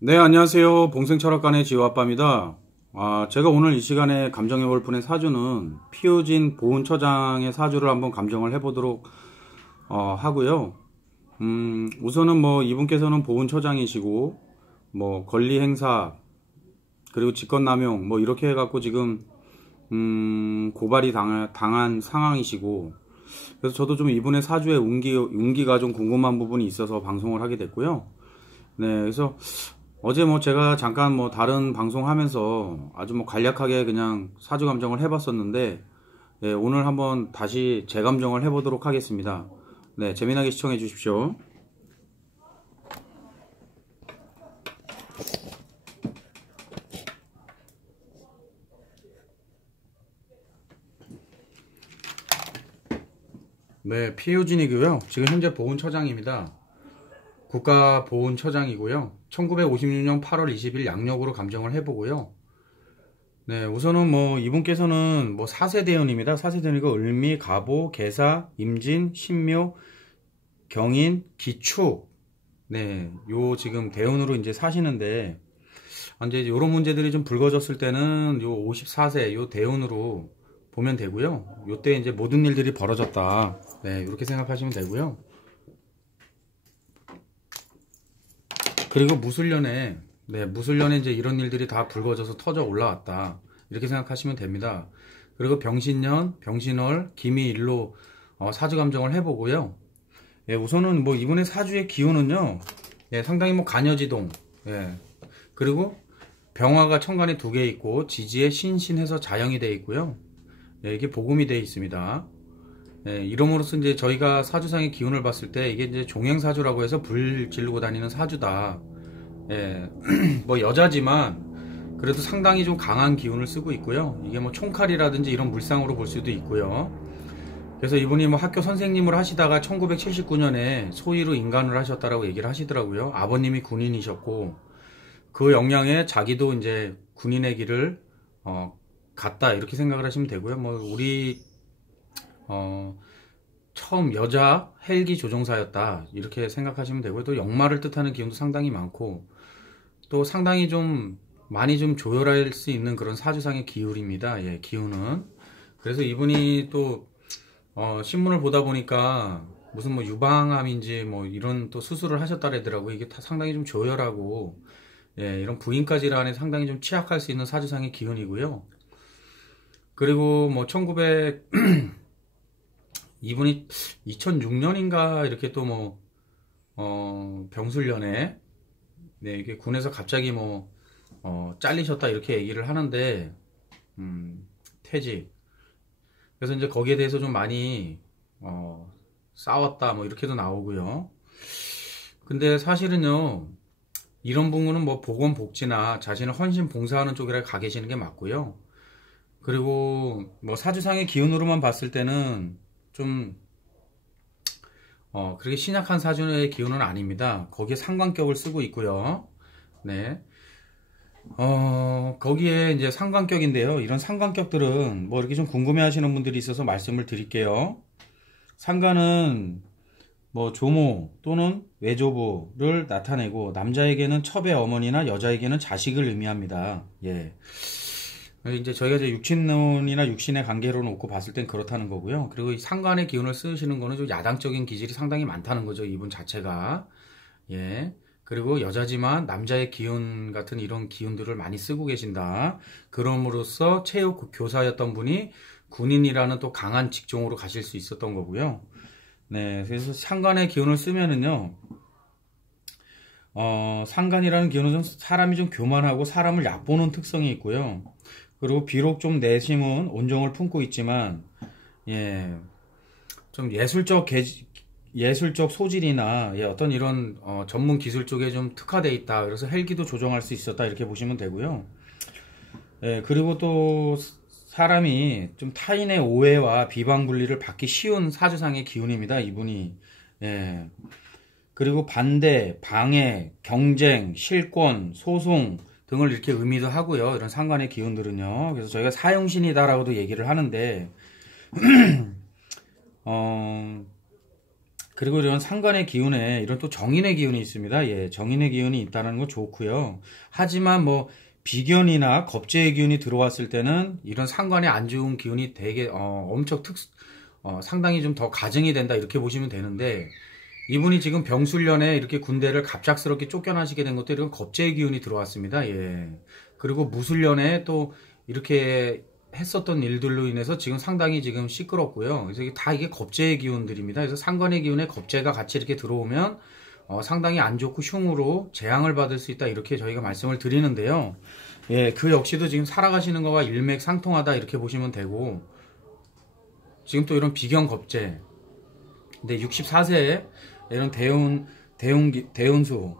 네, 안녕하세요. 봉생철학관의 지호아빠입니다. 제가 오늘 이 시간에 감정해볼 분의 사주는 피우진 보훈처장의 사주를 한번 감정을 해보도록 하고요. 우선은 뭐 이분께서는 보훈처장이시고 뭐 권리행사 그리고 직권남용 뭐 이렇게 해갖고 지금 고발이 당한 상황이시고, 그래서 저도 좀 이분의 사주의 운기가 좀 궁금한 부분이 있어서 방송을 하게 됐고요. 네, 그래서 어제 뭐 제가 잠깐 뭐 다른 방송하면서 아주 뭐 간략하게 그냥 사주 감정을 해봤었는데, 네, 오늘 한번 다시 재감정을 해보도록 하겠습니다. 네, 재미나게 시청해 주십시오. 네, 피효진이고요. 지금 현재 보훈처장입니다. 국가보훈처장이고요. 1956년 8월 20일 양력으로 감정을 해보고요. 네, 우선은 뭐 이분께서는 뭐 4세 대운입니다. 4세 대운이고 을미, 갑오, 계사, 임진, 신묘, 경인, 기축. 네, 요 지금 대운으로 이제 사시는데, 이제 요런 문제들이 좀 불거졌을 때는 요 54세 요 대운으로 보면 되고요. 요때 이제 모든 일들이 벌어졌다. 네, 이렇게 생각하시면 되고요. 그리고 무술년에, 네, 무술년에 이제 이런 일들이 다 불거져서 터져 올라왔다. 이렇게 생각하시면 됩니다. 그리고 병신년, 병신월, 기미일로 사주 감정을 해보고요. 예, 우선은 뭐 이분의 사주의 기운은요, 예, 상당히 뭐 간여지동, 예, 그리고 병화가 천간에 2개 있고 지지에 신신해서 자영이 되어 있고요. 예, 이게 복음이 되어 있습니다. 예, 이름으로써 이제 저희가 사주상의 기운을 봤을 때 이게 이제 종행사주라고 해서 불 지르고 다니는 사주다. 예, 뭐 여자지만 그래도 상당히 좀 강한 기운을 쓰고 있고요. 이게 뭐 총칼이라든지 이런 물상으로 볼 수도 있고요. 그래서 이분이 뭐 학교 선생님을 하시다가 1979년에 소위로 인간을 하셨다라고 얘기를 하시더라고요. 아버님이 군인이셨고 그 영향에 자기도 이제 군인의 길을 갔다, 이렇게 생각을 하시면 되고요. 뭐 우리 처음 여자 헬기 조종사였다, 이렇게 생각하시면 되고요. 또 역마를 뜻하는 기운도 상당히 많고 또 상당히 좀 많이 좀 조열할 수 있는 그런 사주상의 기운입니다. 예, 기운은. 그래서 이분이 또 신문을 보다 보니까 무슨 뭐 유방암인지 뭐 이런 또 수술을 하셨다더라고요. 이게 다 상당히 좀 조열하고, 예, 이런 부인까지라는 상당히 좀 취약할 수 있는 사주상의 기운이고요. 그리고 뭐 1900 이분이 2006년인가 이렇게 또 뭐 병술년에, 네, 이게 군에서 갑자기 뭐 잘리셨다 이렇게 얘기를 하는데, 퇴직. 그래서 이제 거기에 대해서 좀 많이 싸웠다 뭐 이렇게도 나오고요. 근데 사실은요, 이런 부분은 뭐 보건복지나 자신을 헌신 봉사하는 쪽이라 가 계시는 게 맞고요. 그리고 뭐 사주상의 기운으로만 봤을 때는 좀 그렇게 신약한 사주의 기운은 아닙니다. 거기에 상관격을 쓰고 있고요. 네. 거기에 이제 상관격인데요. 이런 상관격들은 뭐 이렇게 좀 궁금해 하시는 분들이 있어서 말씀을 드릴게요. 상관은 뭐 조모 또는 외조부를 나타내고 남자에게는 첩의 어머니나 여자에게는 자식을 의미합니다. 예. 이제 저희가 이제 육친론이나 육신의 관계로 놓고 봤을 땐 그렇다는 거고요. 그리고 이 상관의 기운을 쓰시는 거는 좀 야당적인 기질이 상당히 많다는 거죠, 이분 자체가. 예. 그리고 여자지만 남자의 기운 같은 이런 기운들을 많이 쓰고 계신다. 그럼으로써 체육 교사였던 분이 군인이라는 또 강한 직종으로 가실 수 있었던 거고요. 네. 그래서 상관의 기운을 쓰면은요, 상관이라는 기운은 좀 사람이 좀 교만하고 사람을 얕보는 특성이 있고요. 그리고 비록 좀 내심은 온정을 품고 있지만, 예, 좀 예술적 소질이나, 예, 어떤 이런 전문 기술 쪽에 좀 특화되어 있다. 그래서 헬기도 조종할 수 있었다, 이렇게 보시면 되고요. 예, 그리고 또 사람이 좀 타인의 오해와 비방 분리를 받기 쉬운 사주상의 기운입니다, 이분이. 예. 그리고 반대, 방해, 경쟁, 실권, 소송 등을 이렇게 의미도 하고요. 이런 상관의 기운들은요. 그래서 저희가 사용신이다라고도 얘기를 하는데, 어, 그리고 이런 상관의 기운에 이런 또 정인의 기운이 있습니다. 예, 정인의 기운이 있다는 거 좋고요. 하지만 뭐 비견이나 겁재의 기운이 들어왔을 때는 이런 상관의 안 좋은 기운이 되게 엄청 상당히 좀 더 가증이 된다 이렇게 보시면 되는데 이분이 지금 병술년에 이렇게 군대를 갑작스럽게 쫓겨나시게 된 것도 이런 겁재의 기운이 들어왔습니다. 예. 그리고 무술년에 또 이렇게 했었던 일들로 인해서 지금 상당히 지금 시끄럽고요. 그래서 이게 겁재의 기운들입니다. 그래서 상관의 기운에 겁재가 같이 이렇게 들어오면 상당히 안 좋고 흉으로 재앙을 받을 수 있다 이렇게 저희가 말씀을 드리는데요. 예, 그 역시도 지금 살아가시는 거와 일맥상통하다 이렇게 보시면 되고 지금 또 이런 비견 겁재 근데 64세에 이런 대운수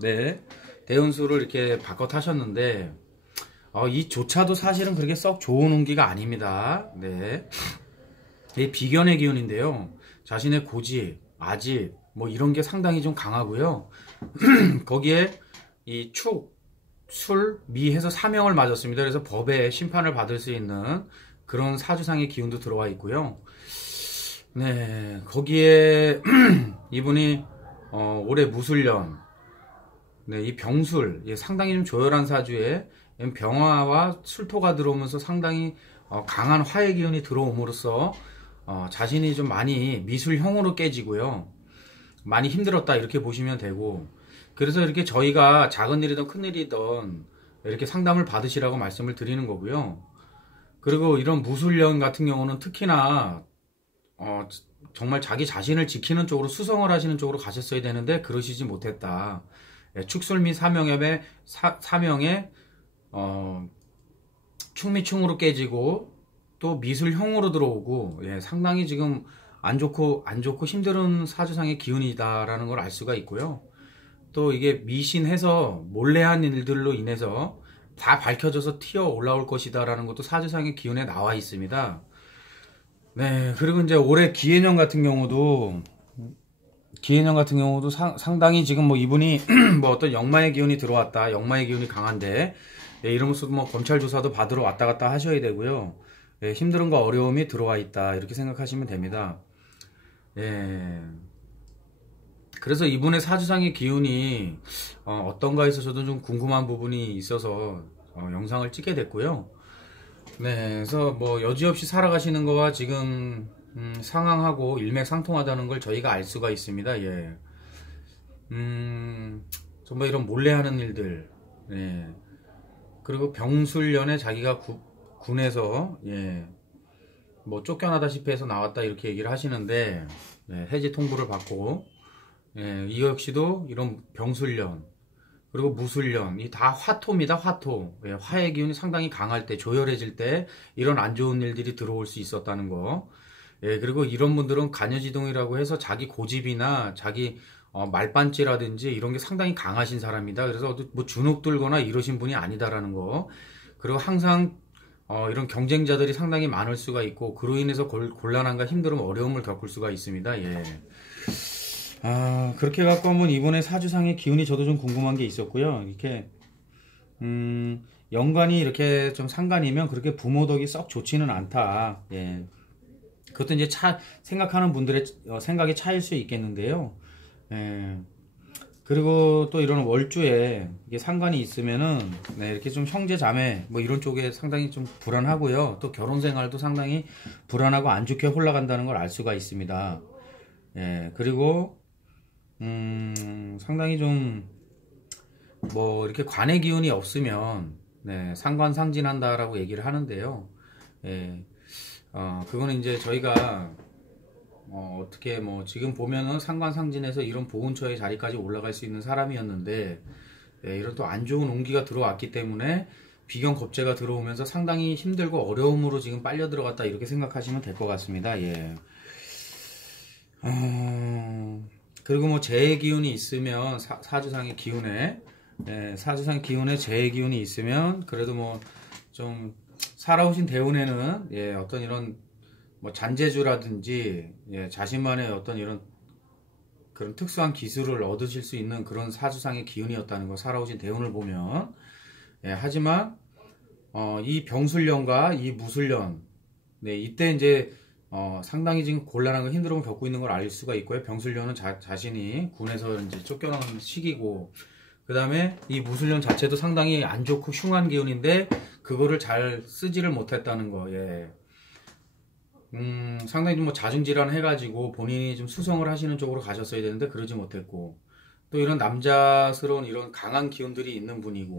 네 대운수를 이렇게 바꿔 타셨는데 이조차도 사실은 그렇게 썩 좋은 운기가 아닙니다. 네. 이 비견의 기운인데요. 자신의 고집, 아집, 뭐 이런 게 상당히 좀 강하고요. 거기에 이 축, 술, 미 해서 사명을 맞았습니다. 그래서 법의 심판을 받을 수 있는 그런 사주상의 기운도 들어와 있고요. 네, 거기에 이분이 올해 무술년, 네, 이 병술, 상당히 좀 조열한 사주에 병화와 술토가 들어오면서 상당히 강한 화의 기운이 들어옴으로써 자신이 좀 많이 미술형으로 깨지고요. 많이 힘들었다 이렇게 보시면 되고 그래서 이렇게 저희가 작은 일이든 큰 일이든 이렇게 상담을 받으시라고 말씀을 드리는 거고요. 그리고 이런 무술년 같은 경우는 특히나 정말 자기 자신을 지키는 쪽으로 수성을 하시는 쪽으로 가셨어야 되는데 그러시지 못했다. 축술 및 사명에 충미충으로 깨지고 또 미술형으로 들어오고 상당히 지금 안 좋고 힘든 사주상의 기운이다라는 걸 알 수가 있고요. 또 이게 미신해서 몰래한 일들로 인해서 다 밝혀져서 튀어 올라올 것이다라는 것도 사주상의 기운에 나와 있습니다. 네, 그리고 이제 올해 기해년 같은 경우도 상당히 지금 뭐 이분이 뭐 어떤 역마의 기운이 들어왔다, 역마의 기운이 강한데 이러면서 뭐 검찰 조사도 받으러 왔다 갔다 하셔야 되고요. 힘듦과 어려움이 들어와 있다 이렇게 생각하시면 됩니다. 그래서 이분의 사주상의 기운이 어떤가 해서 저도 좀 궁금한 부분이 있어서 영상을 찍게 됐고요. 네, 그래서 뭐 여지없이 살아가시는 거와 지금 상황하고 일맥상통하다는 걸 저희가 알 수가 있습니다. 예. 정말 이런 몰래하는 일들, 그리고 병술년에 자기가 군에서 뭐 쫓겨나다시피 해서 나왔다 이렇게 얘기를 하시는데 해지 통보를 받고 이 역시도 이런 병술년 그리고 무술년 이 다 화토입니다. 화토. 화의 기운이 상당히 강할 때 조열해질 때 이런 안 좋은 일들이 들어올 수 있었다는 거. 그리고 이런 분들은 간여지동이라고 해서 자기 고집이나 자기 말반지라든지 이런 게 상당히 강하신 사람이다. 그래서 뭐 주눅 들거나 이러신 분이 아니다라는 거. 그리고 항상 이런 경쟁자들이 상당히 많을 수가 있고 그로 인해서 곤란함과 힘듦 어려움을 겪을 수가 있습니다. 그렇게 갖고 한번 이번에 사주상의 기운이 저도 좀 궁금한 게 있었고요. 이렇게 연관이 이렇게 좀 상관이면 그렇게 부모 덕이 썩 좋지는 않다. 그것도 이제 생각하는 분들의 생각의 차이일 수 있겠는데요. 그리고 또 이런 월주에 이게 상관이 있으면은 이렇게 좀 형제 자매 뭐 이런 쪽에 상당히 좀 불안하고요. 또 결혼 생활도 상당히 불안하고 안 좋게 흘러간다는 걸 알 수가 있습니다. 그리고 상당히 좀 뭐 이렇게 관의 기운이 없으면 상관상진한다라고 얘기를 하는데요. 그거는 이제 저희가 어떻게 뭐 지금 보면은 상관상진에서 이런 보훈처의 자리까지 올라갈 수 있는 사람이었는데 이런 또 안 좋은 운기가 들어왔기 때문에 비견 겁재가 들어오면서 상당히 힘들고 어려움으로 지금 빨려 들어갔다 이렇게 생각하시면 될 것 같습니다. 그리고 뭐 재의 기운이 있으면 사주상의 기운에 사주상 기운에 재의 기운이 있으면 그래도 뭐 좀 살아오신 대운에는 어떤 이런 뭐 잔재주라든지 자신만의 어떤 이런 그런 특수한 기술을 얻으실 수 있는 그런 사주상의 기운이었다는 거 살아오신 대운을 보면 하지만 이 병술년과 이 무술년 이때 이제 상당히 지금 곤란한 힘듦을 겪고 있는 걸 알 수가 있고요. 병술년은 자신이 군에서 이제 쫓겨나는 시기고, 그 다음에 이 무술년 자체도 상당히 안 좋고 흉한 기운인데 그거를 잘 쓰지를 못했다는 거. 예. 상당히 좀 뭐 자중질환 해가지고 본인이 좀 수성을 하시는 쪽으로 가셨어야 되는데 그러지 못했고, 또 이런 남자스러운 이런 강한 기운들이 있는 분이고,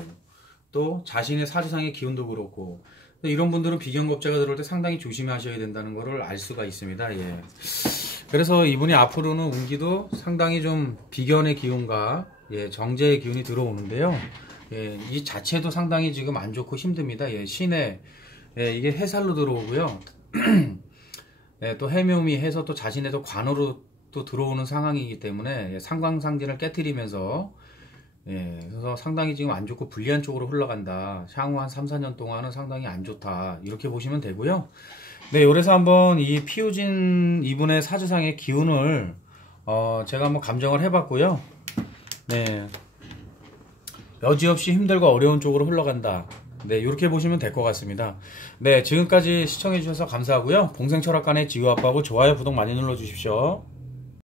또 자신의 사주상의 기운도 그렇고, 이런 분들은 비견겁자가 들어올 때 상당히 조심하셔야 된다는 것을 알 수가 있습니다. 예. 그래서 이분이 앞으로는 운기도 상당히 좀 비견의 기운과 예, 정제의 기운이 들어오는데요. 예, 이 자체도 상당히 지금 안 좋고 힘듭니다. 예, 신의 예, 이게 해살로 들어오고요. 예, 또 해묘미 해서 또 자신의 또 관으로 또 들어오는 상황이기 때문에 예, 상광상진을 깨트리면서 예, 그래서 상당히 지금 안 좋고 불리한 쪽으로 흘러간다. 향후 한 3, 4년 동안은 상당히 안 좋다. 이렇게 보시면 되고요. 네, 요래서 한번 이 피우진 이분의 사주상의 기운을 제가 한번 감정을 해봤고요. 네, 여지없이 힘들고 어려운 쪽으로 흘러간다. 네, 이렇게 보시면 될 것 같습니다. 네, 지금까지 시청해주셔서 감사하고요. 공생철학관의 지우아빠하고 좋아요, 구독 많이 눌러주십시오.